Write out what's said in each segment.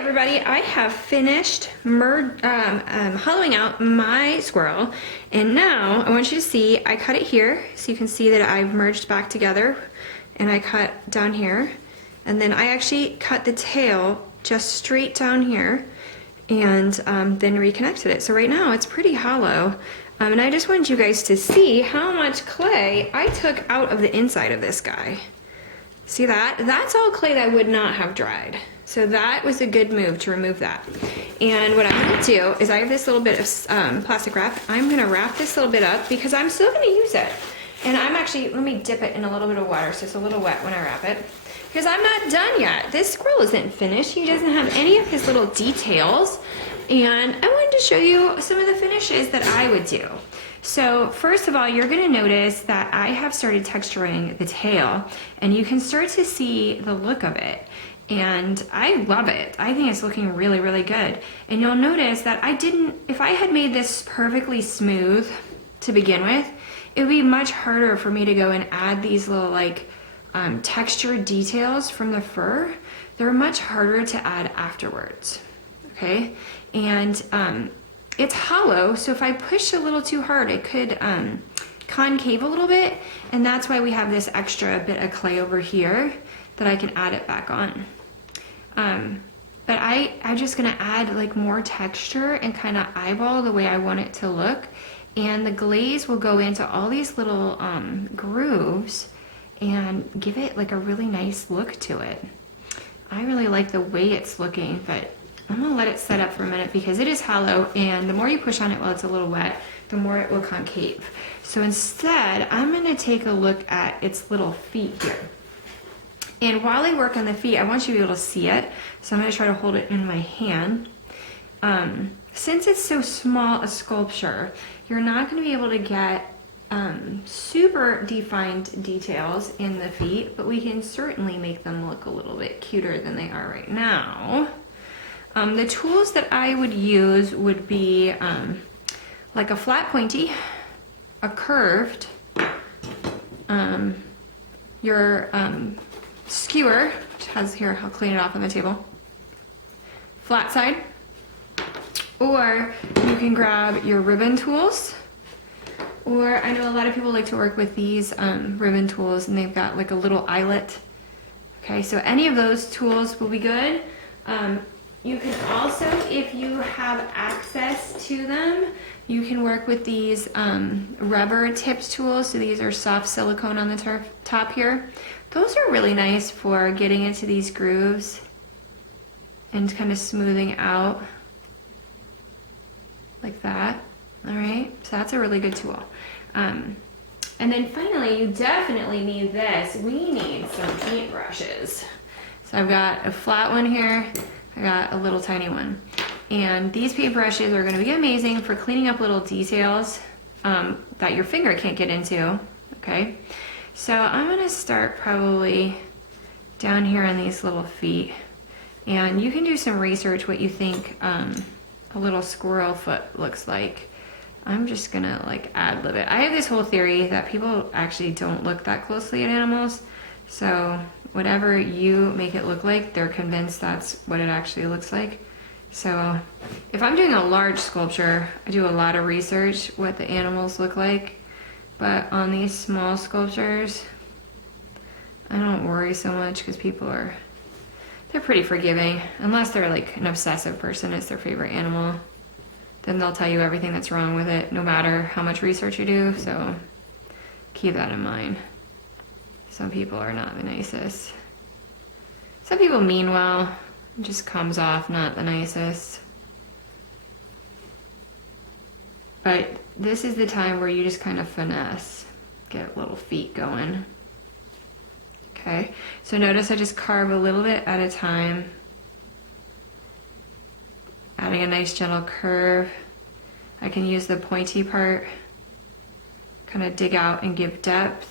everybody, I have finished hollowing out my squirrel, and now I want you to see, I cut it here so you can see that I've merged back together, and I cut down here, and then I actually cut the tail just straight down here and then reconnected it. So right now it's pretty hollow, and I just wanted you guys to see how much clay I took out of the inside of this guy. See that? That's all clay that would not have dried. So that was a good move to remove that. And what I'm gonna do is I have this little bit of plastic wrap. I'm gonna wrap this little bit up because I'm still gonna use it. And I'm actually, let me dip it in a little bit of water so it's a little wet when I wrap it. Because I'm not done yet. This squirrel isn't finished. He doesn't have any of his little details. And I wanted to show you some of the finishes that I would do. So first of all, you're gonna notice that I have started texturing the tail, and you can start to see the look of it. And I love it. I think it's looking really, really good. And you'll notice that if I had made this perfectly smooth to begin with, it would be much harder for me to go and add these little texture details from the fur. They're much harder to add afterwards, okay? And it's hollow, so if I push a little too hard, it could concave a little bit, and that's why we have this extra bit of clay over here that I can add it back on. But I'm just gonna add more texture and kind of eyeball the way I want it to look, and the glaze will go into all these little grooves and give it a really nice look to it. I really like the way it's looking, but I'm gonna let it set up for a minute because it is hollow, and the more you push on it while it's a little wet, the more it will concave. So instead, I'm gonna take a look at its little feet here. And while I work on the feet, I want you to be able to see it. So I'm gonna try to hold it in my hand. Since it's so small a sculpture, you're not gonna be able to get super defined details in the feet, but we can certainly make them look a little bit cuter than they are right now. The tools that I would use would be like a flat pointy, a curved, your skewer, which has here, I'll clean it off on the table, flat side, or you can grab your ribbon tools, or I know a lot of people like to work with these ribbon tools, and they've got a little eyelet. Okay, so any of those tools will be good. You can also, if you have access to them, you can work with these rubber tips tools. So these are soft silicone on the top here. Those are really nice for getting into these grooves and kind of smoothing out like that. All right, so that's a really good tool. And then finally, you definitely need this. We need some paintbrushes. So I've got a flat one here. I got a little tiny one. And these paintbrushes are gonna be amazing for cleaning up little details that your finger can't get into, okay? So I'm gonna start probably down here on these little feet. And you can do some research what you think a little squirrel foot looks like. I'm just gonna ad-lib it. I have this whole theory that people actually don't look that closely at animals. So whatever you make it look like, they're convinced that's what it actually looks like. So if I'm doing a large sculpture, I do a lot of research what the animals look like. But on these small sculptures, I don't worry so much because they're pretty forgiving. Unless they're an obsessive person, it's their favorite animal. Then they'll tell you everything that's wrong with it, no matter how much research you do. So keep that in mind. Some people are not the nicest. Some people mean well, it just comes off not the nicest. But this is the time where you just kind of finesse, get little feet going. Okay, so notice I just carve a little bit at a time, adding a nice gentle curve. I can use the pointy part, kind of dig out and give depth.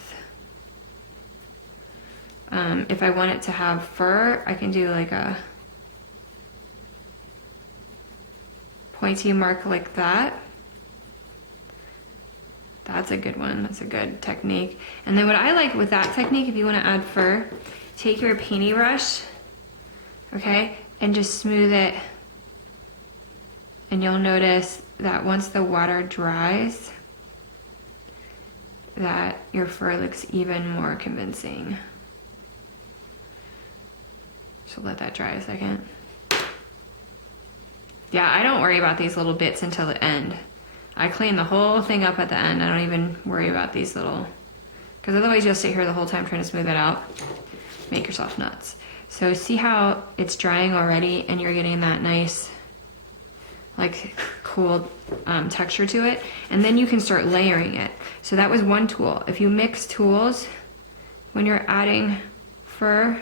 If I want it to have fur, I can do a pointy mark like that. That's a good one. That's a good technique. And then what I like with that technique, if you want to add fur, take your painting brush, okay, and just smooth it. And you'll notice that once the water dries, that your fur looks even more convincing. So let that dry a second. Yeah, I don't worry about these little bits until the end. I clean the whole thing up at the end. I don't even worry about these little, because otherwise you'll sit here the whole time trying to smooth it out. Make yourself nuts. So see how it's drying already and you're getting that nice, like cool texture to it. And then you can start layering it. So that was one tool. If you mix tools when you're adding fur,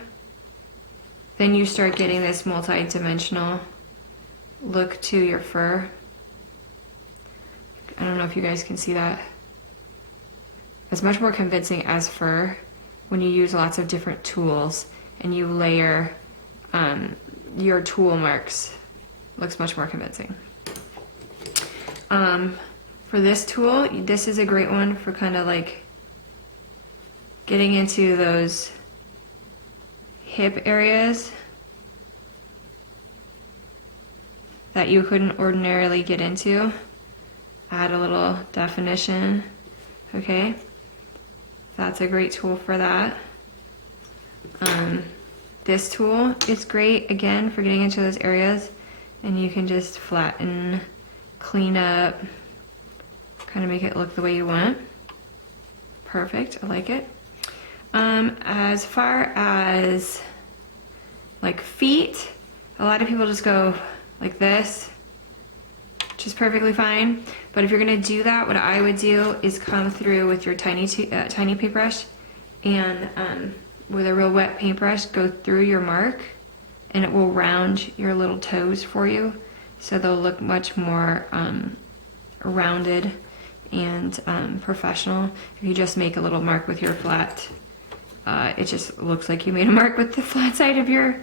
then you start getting this multi-dimensional look to your fur. I don't know if you guys can see that. It's much more convincing as fur when you use lots of different tools and you layer your tool marks. Looks much more convincing. For this tool, this is a great one for kind of like getting into those hip areas that you couldn't ordinarily get into. Add a little definition, okay? That's a great tool for that. This tool is great, again, for getting into those areas, and you can just flatten, clean up, kind of make it look the way you want. Perfect, I like it. As far as like feet, a lot of people just go like this, which is perfectly fine. But if you're gonna do that, what I would do is come through with your tiny paintbrush and with a real wet paintbrush, go through your mark, and it will round your little toes for you. So they'll look much more rounded and professional. If you just make a little mark with your flat, it just looks like you made a mark with the flat side of your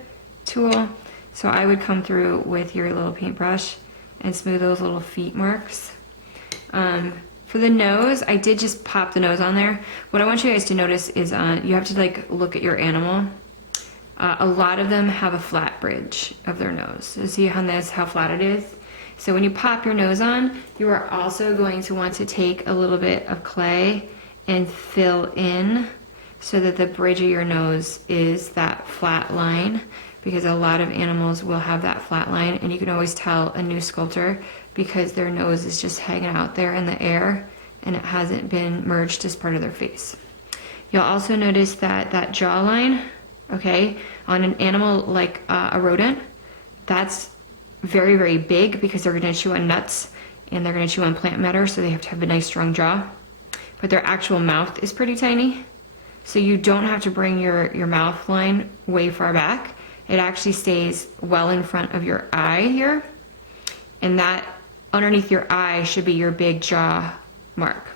tool. So I would come through with your little paintbrush and smooth those little feet marks. For the nose, I did just pop the nose on there. What I want you guys to notice is you have to like look at your animal. A lot of them have a flat bridge of their nose. So see on this how flat it is? So when you pop your nose on, you are also going to want to take a little bit of clay and fill in so that the bridge of your nose is that flat line, because a lot of animals will have that flat line, and you can always tell a new sculptor because their nose is just hanging out there in the air and it hasn't been merged as part of their face. You'll also notice that that jawline, okay, on an animal like a rodent, that's very, very big because they're gonna chew on nuts and they're gonna chew on plant matter, so they have to have a nice strong jaw. But their actual mouth is pretty tiny. So you don't have to bring your mouth line way far back. It actually stays well in front of your eye here. And that underneath your eye should be your big jaw mark.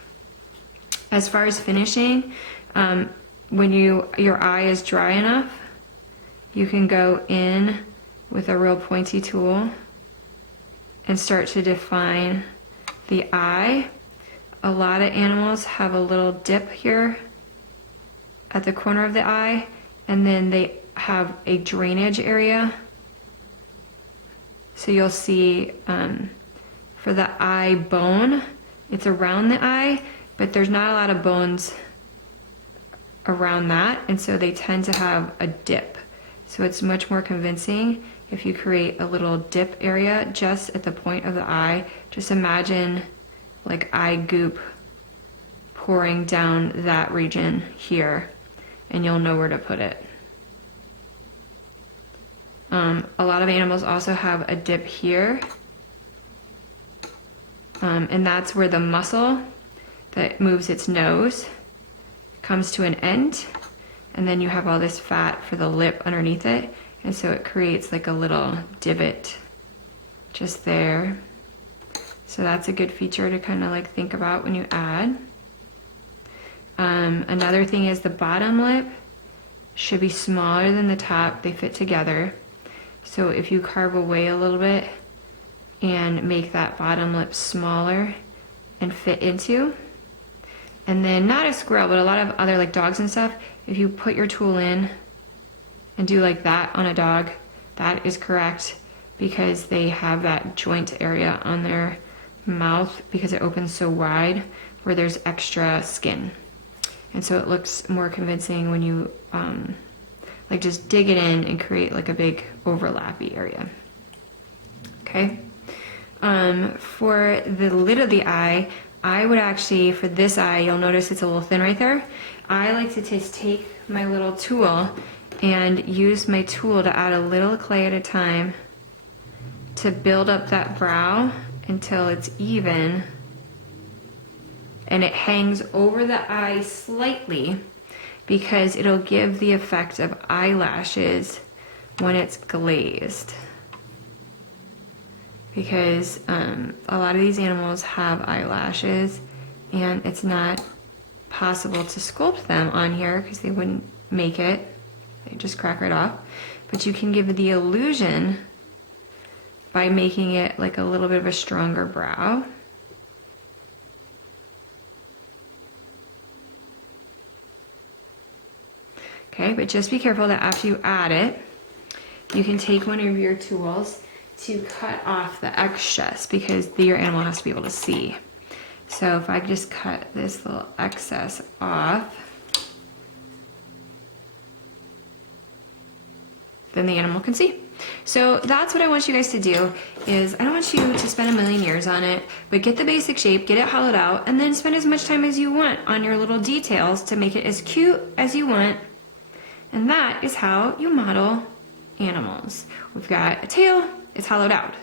As far as finishing, when your eye is dry enough, you can go in with a real pointy tool and start to define the eye. A lot of animals have a little dip here at the corner of the eye, and then they have a drainage area. So you'll see for the eye bone, it's around the eye, but there's not a lot of bones around that, and so they tend to have a dip. So it's much more convincing if you create a little dip area just at the point of the eye. Just imagine like eye goop pouring down that region here, and you'll know where to put it. A lot of animals also have a dip here, and that's where the muscle that moves its nose comes to an end, and then you have all this fat for the lip underneath it, and so it creates like a little divot just there. So that's a good feature to kind of like think about when you add. Another thing is the bottom lip should be smaller than the top. They fit together. So if you carve away a little bit and make that bottom lip smaller and fit into, and then not a squirrel, but a lot of other like dogs and stuff, if you put your tool in and do like that on a dog, that is correct because they have that joint area on their mouth because it opens so wide where there's extra skin. And so it looks more convincing when you like just dig it in and create like a big overlappy area. Okay. For the lid of the eye, I would actually, for this eye, you'll notice it's a little thin right there. I like to just take my little tool and use my tool to add a little clay at a time to build up that brow until it's even and it hangs over the eye slightly because it'll give the effect of eyelashes when it's glazed. Because a lot of these animals have eyelashes and it's not possible to sculpt them on here because they wouldn't make it. They just crack right off. But you can give the illusion by making it like a little bit of a stronger brow. Okay, but just be careful that after you add it, you can take one of your tools to cut off the excess because your animal has to be able to see. So if I just cut this little excess off, then the animal can see. So that's what I want you guys to do is I don't want you to spend a million years on it, but get the basic shape, get it hollowed out, and then spend as much time as you want on your little details to make it as cute as you want. And that is how you model animals. We've got a tail, it's hollowed out.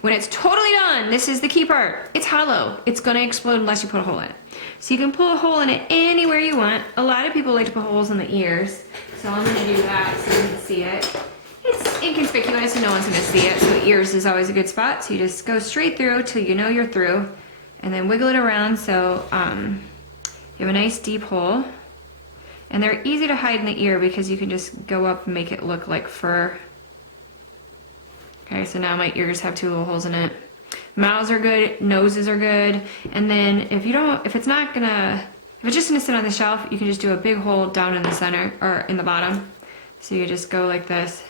When it's totally done, this is the key part, it's hollow. It's gonna explode unless you put a hole in it. So you can pull a hole in it anywhere you want. A lot of people like to put holes in the ears, so I'm gonna do that so you can see it. It's inconspicuous and no one's gonna see it, so ears is always a good spot. So you just go straight through till you know you're through, and then wiggle it around so you have a nice deep hole. And they're easy to hide in the ear because you can just go up and make it look like fur. Okay, so now my ears have 2 little holes in it. Mouths are good, noses are good, and then if it's just gonna sit on the shelf, you can just do a big hole down in the center, or in the bottom. So you just go like this,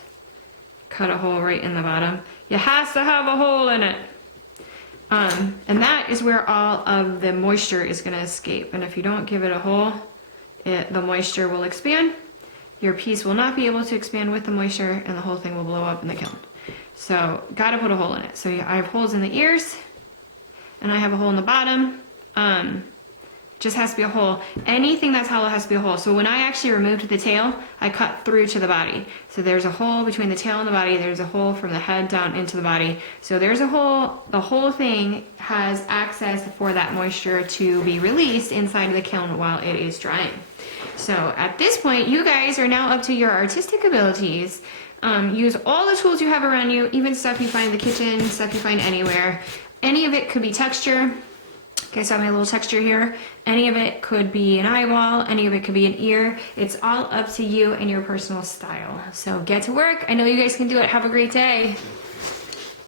cut a hole right in the bottom. You have to have a hole in it. And that is where all of the moisture is gonna escape. And if you don't give it a hole, the moisture will expand. Your piece will not be able to expand with the moisture and the whole thing will blow up in the kiln. So gotta put a hole in it. So I have holes in the ears and I have a hole in the bottom. Just has to be a hole. Anything that's hollow has to be a hole. So when I actually removed the tail, I cut through to the body. So there's a hole between the tail and the body. There's a hole from the head down into the body. So there's a hole. The whole thing has access for that moisture to be released inside of the kiln while it is drying. So at this point, you guys are now up to your artistic abilities. Use all the tools you have around you, even stuff you find in the kitchen, stuff you find anywhere. Any of it could be texture. Okay, so I have my little texture here. Any of it could be an eyeball, any of it could be an ear. It's all up to you and your personal style. So get to work. I know you guys can do it. Have a great day.